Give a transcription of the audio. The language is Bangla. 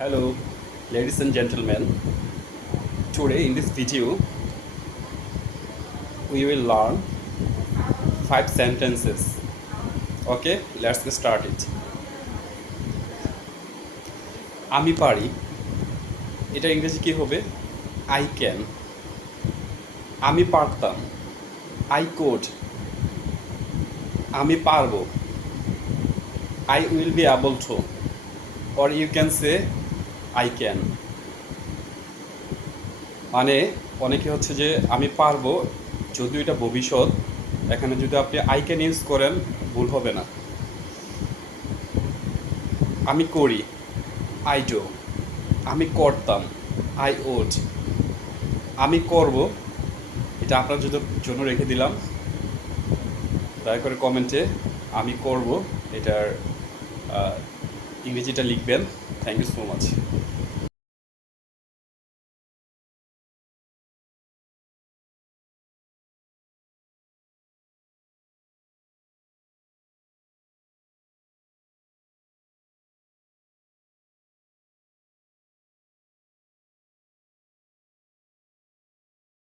Hello, ladies and gentlemen. Today in this video, we will learn 5 sentences. Okay, let's get started. আমি পারি, এটা ইংরেজি কি হবে? I can. আমি পারতাম, I could. আমি পারবো, I will be able to. Or you can say I can. মানে অনেকে হচ্ছে যে আমি পারবো, যদিও এটা ভবিষ্যৎ, এখানে যদি আপনি আই ক্যান ইউজ করেন ভুল হবে না। আমি করি, আই ডু। আমি করতাম, আই ওড। আমি করব, এটা আপনার জন্য রেখে দিলাম। দয়া করে কমেন্টে আমি করব এটার ইংরেজিটা লিখবেন। Thank you so much.